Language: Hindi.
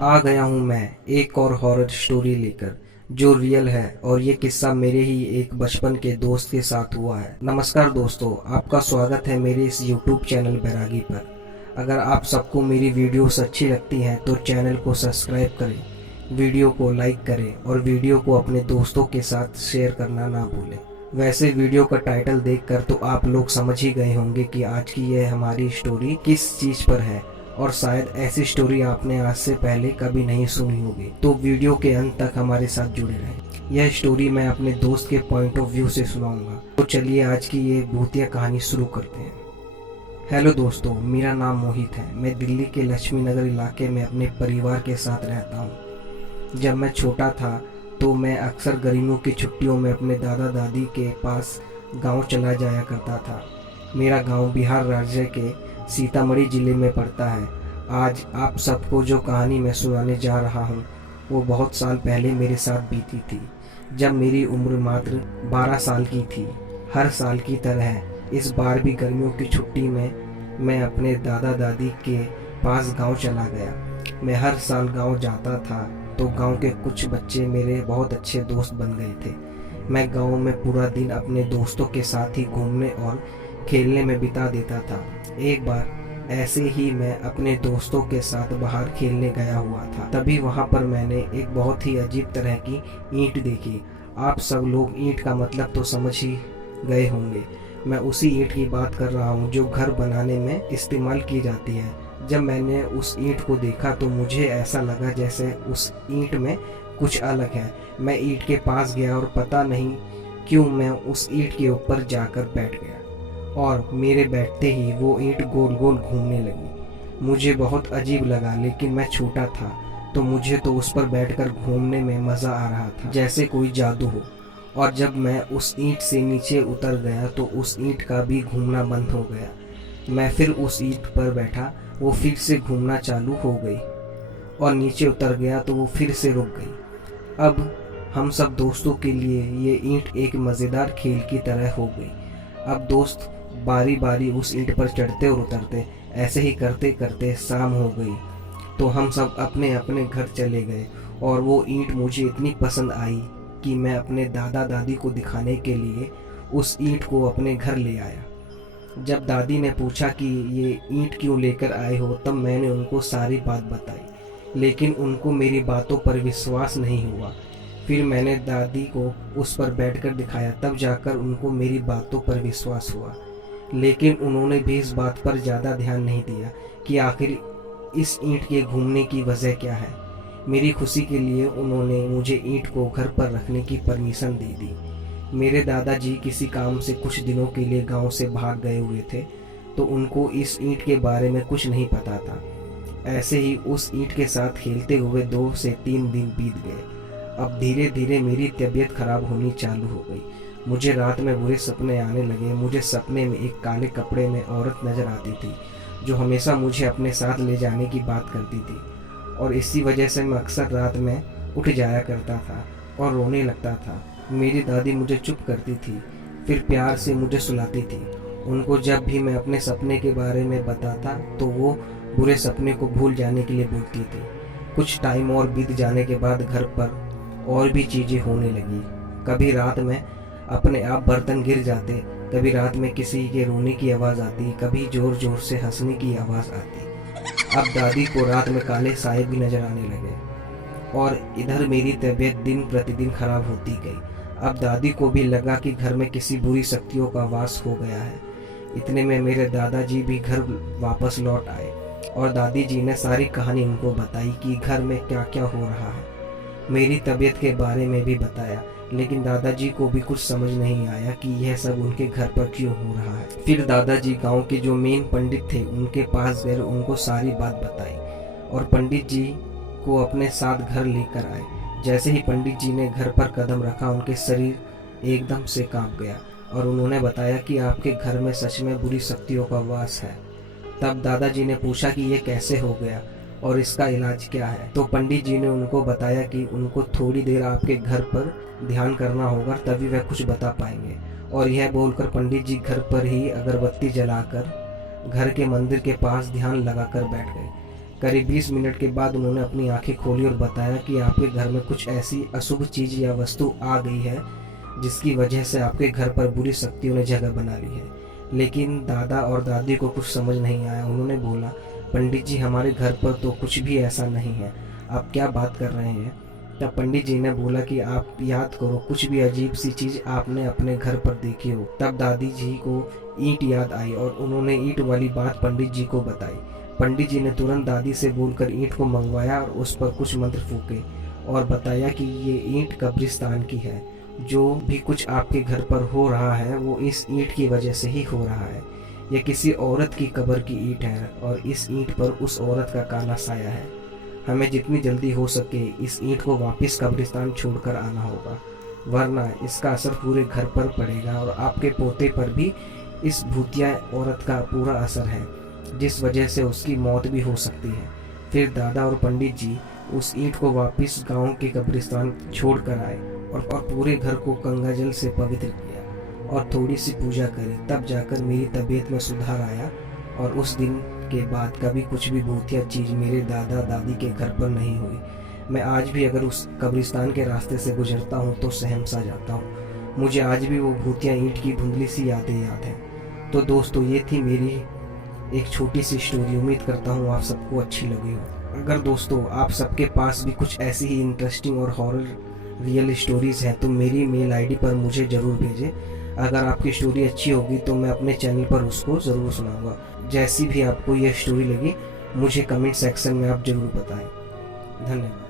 आ गया हूँ मैं एक और हॉरर स्टोरी लेकर जो रियल है। और ये किस्सा मेरे ही एक बचपन के दोस्त के साथ हुआ है। नमस्कार दोस्तों, आपका स्वागत है मेरे इस YouTube चैनल बैरागी पर। अगर आप सबको मेरी वीडियोस अच्छी लगती हैं तो चैनल को सब्सक्राइब करें, वीडियो को लाइक करें और वीडियो को अपने दोस्तों के साथ शेयर करना ना भूलें। वैसे वीडियो का टाइटल देखकर तो आप लोग समझ ही गए होंगे कि आज की यह हमारी स्टोरी किस चीज़ पर है, और शायद ऐसी स्टोरी आपने आज से पहले कभी नहीं सुनी होगी। तो वीडियो के अंत तक हमारे साथ जुड़े रहें। यह स्टोरी मैं अपने दोस्त के पॉइंट ऑफ व्यू से सुनाऊंगा। तो चलिए आज की ये भूतिया कहानी शुरू करते हैं। हेलो दोस्तों, मेरा नाम मोहित है। मैं दिल्ली के लक्ष्मी नगर इलाके में अपने परिवार के साथ रहता हूँ। जब मैं छोटा था तो मैं अक्सर गर्मियों की छुट्टियों में अपने दादा दादी के पास गांव चला जाया करता था। मेरा गांव बिहार राज्य के सीतामढ़ी जिले में पड़ता है। आज आप सबको जो कहानी मैं सुनाने जा रहा हूँ वो बहुत साल पहले मेरे साथ बीती थी, जब मेरी उम्र मात्र 12 साल की थी। हर साल की तरह इस बार भी गर्मियों की छुट्टी में मैं अपने दादा दादी के पास गांव चला गया। मैं हर साल गांव जाता था तो गांव के कुछ बच्चे मेरे बहुत अच्छे दोस्त बन गए थे। मैं गांव में पूरा दिन अपने दोस्तों के साथ ही घूमने और खेलने में बिता देता था। एक बार ऐसे ही मैं अपने दोस्तों के साथ बाहर खेलने गया हुआ था। तभी वहां पर मैंने एक बहुत ही अजीब तरह की ईंट देखी। आप सब लोग ईंट का मतलब तो समझ ही गए होंगे। मैं उसी ईंट की बात कर रहा हूँ जो घर बनाने में इस्तेमाल की जाती है। जब मैंने उस ईंट को देखा तो मुझे ऐसा लगा जैसे उस ईंट में कुछ अलग है। मैं ईंट के पास गया और पता नहीं क्यों मैं उस ईंट के ऊपर जाकर बैठ गया, और मेरे बैठते ही वो ईंट गोल गोल घूमने लगी। मुझे बहुत अजीब लगा, लेकिन मैं छोटा था तो मुझे तो उस पर बैठकर घूमने में मज़ा आ रहा था, जैसे कोई जादू हो। और जब मैं उस ईंट से नीचे उतर गया तो उस ईंट का भी घूमना बंद हो गया। मैं फिर उस ईंट पर बैठा, वो फिर से घूमना चालू हो गई, और नीचे उतर गया तो वो फिर से रुक गई। अब हम सब दोस्तों के लिए ये ईंट एक मज़ेदार खेल की तरह हो गई। अब दोस्त बारी बारी उस ईंट पर चढ़ते और उतरते। ऐसे ही करते करते शाम हो गई तो हम सब अपने अपने घर चले गए। और वो ईंट मुझे इतनी पसंद आई कि मैं अपने दादा दादी को दिखाने के लिए उस ईंट को अपने घर ले आया। जब दादी ने पूछा कि ये ईंट क्यों लेकर आए हो, तब मैंने उनको सारी बात बताई, लेकिन उनको मेरी बातों पर विश्वास नहीं हुआ। फिर मैंने दादी को उस पर बैठकर दिखाया, तब जाकर उनको मेरी बातों पर विश्वास हुआ। लेकिन उन्होंने भी इस बात पर ज़्यादा ध्यान नहीं दिया कि आखिर इस ईंट के घूमने की वजह क्या है। मेरी खुशी के लिए उन्होंने मुझे ईंट को घर पर रखने की परमिशन दे दी। मेरे दादाजी किसी काम से कुछ दिनों के लिए गांव से भाग गए हुए थे, तो उनको इस ईंट के बारे में कुछ नहीं पता था। ऐसे ही उस ईंट के साथ खेलते हुए 2 से 3 दिन बीत गए। अब धीरे धीरे मेरी तबीयत खराब होनी चालू हो गई। मुझे रात में बुरे सपने आने लगे। मुझे सपने में एक काले कपड़े में औरत नजर आती थी जो हमेशा मुझे अपने साथ ले जाने की बात करती थी, और इसी वजह से मैं अक्सर रात में उठ जाया करता था और रोने लगता था। मेरी दादी मुझे चुप करती थी, फिर प्यार से मुझे सुलाती थी। उनको जब भी मैं अपने सपने के बारे में बताता तो वो बुरे सपने को भूल जाने के लिए बोलती थी। कुछ टाइम और बीत जाने के बाद घर पर और भी चीज़ें होने लगी। कभी रात में अपने आप बर्तन गिर जाते, कभी रात में किसी के रोने की आवाज़ आती, कभी जोर जोर से हंसने की आवाज़ आती। अब दादी को रात में काले साए भी नजर आने लगे, और इधर मेरी तबीयत दिन प्रतिदिन खराब होती गई। अब दादी को भी लगा कि घर में किसी बुरी शक्तियों का वास हो गया है। इतने में मेरे दादाजी भी घर वापस लौट आए, और दादी जी ने सारी कहानी उनको बताई कि घर में क्या क्या हो रहा है। मेरी तबीयत के बारे में भी बताया, लेकिन दादाजी को भी कुछ समझ नहीं आया कि यह सब उनके घर पर क्यों हो रहा है। फिर दादाजी गांव के जो मेन पंडित थे उनके पास गए, उनको सारी बात बताई, और पंडित जी को अपने साथ घर लेकर आए। जैसे ही पंडित जी ने घर पर कदम रखा, उनके शरीर एकदम से कांप गया, और उन्होंने बताया कि आपके घर में सच में बुरी शक्तियों का वास है। तब दादाजी ने पूछा कि यह कैसे हो गया और इसका इलाज क्या है। तो पंडित जी ने उनको बताया कि उनको थोड़ी देर आपके घर पर ध्यान करना होगा, तभी वह कुछ बता पाएंगे। और यह बोलकर पंडित जी घर पर ही अगरबत्ती जलाकर घर के मंदिर के पास ध्यान लगाकर बैठ गए। करीब 20 मिनट के बाद उन्होंने अपनी आंखें खोली और बताया कि आपके घर में कुछ ऐसी अशुभ चीज़ या वस्तु आ गई है जिसकी वजह से आपके घर पर बुरी शक्तियों ने जगह बना ली है। लेकिन दादा और दादी को कुछ समझ नहीं आया। उन्होंने बोला, पंडित जी हमारे घर पर तो कुछ भी ऐसा नहीं है, आप क्या बात कर रहे हैं। तब पंडित जी ने बोला कि आप याद करो, कुछ भी अजीब सी चीज़ आपने अपने घर पर देखी हो। तब दादी जी को ईंट याद आई और उन्होंने ईंट वाली बात पंडित जी को बताई। पंडित जी ने तुरंत दादी से बोलकर ईंट को मंगवाया और उस पर कुछ मंत्र फूके और बताया कि ये ईंट कब्रिस्तान की है। जो भी कुछ आपके घर पर हो रहा है वो इस ईंट की वजह से ही हो रहा है। यह किसी औरत की कब्र की ईंट है और इस ईंट पर उस औरत का काला साया है। हमें जितनी जल्दी हो सके इस ईंट को वापस कब्रिस्तान छोड़कर आना होगा, वरना इसका असर पूरे घर पर पड़ेगा और आपके पोते पर भी इस भूतिया औरत का पूरा असर है, जिस वजह से उसकी मौत भी हो सकती है। फिर दादा और पंडित जी उस ईंट को वापस गांव के कब्रिस्तान छोड़ कर आए और पूरे घर को गंगा जल से पवित्र किया और थोड़ी सी पूजा करी। तब जाकर मेरी तबीयत में सुधार आया और उस दिन के बाद कभी कुछ भी भूतिया चीज़ मेरे दादा दादी के घर पर नहीं हुई। मैं आज भी अगर उस कब्रिस्तान के रास्ते से गुजरता हूँ तो सहम सा जाता हूँ। मुझे आज भी वो भूतिया ईंट की धुंधली सी यादें याद हैं। तो दोस्तों, ये थी मेरी एक छोटी सी स्टोरी। उम्मीद करता हूँ आप सबको अच्छी लगी हो। अगर दोस्तों आप सबके पास भी कुछ ऐसी ही इंटरेस्टिंग और हॉरर रियल स्टोरीज़ हैं तो मेरी मेल आईडी पर मुझे ज़रूर भेजें। अगर आपकी स्टोरी अच्छी होगी तो मैं अपने चैनल पर उसको ज़रूर सुनाऊंगा। जैसी भी आपको यह स्टोरी लगी मुझे कमेंट सेक्शन में आप ज़रूर बताएं। धन्यवाद।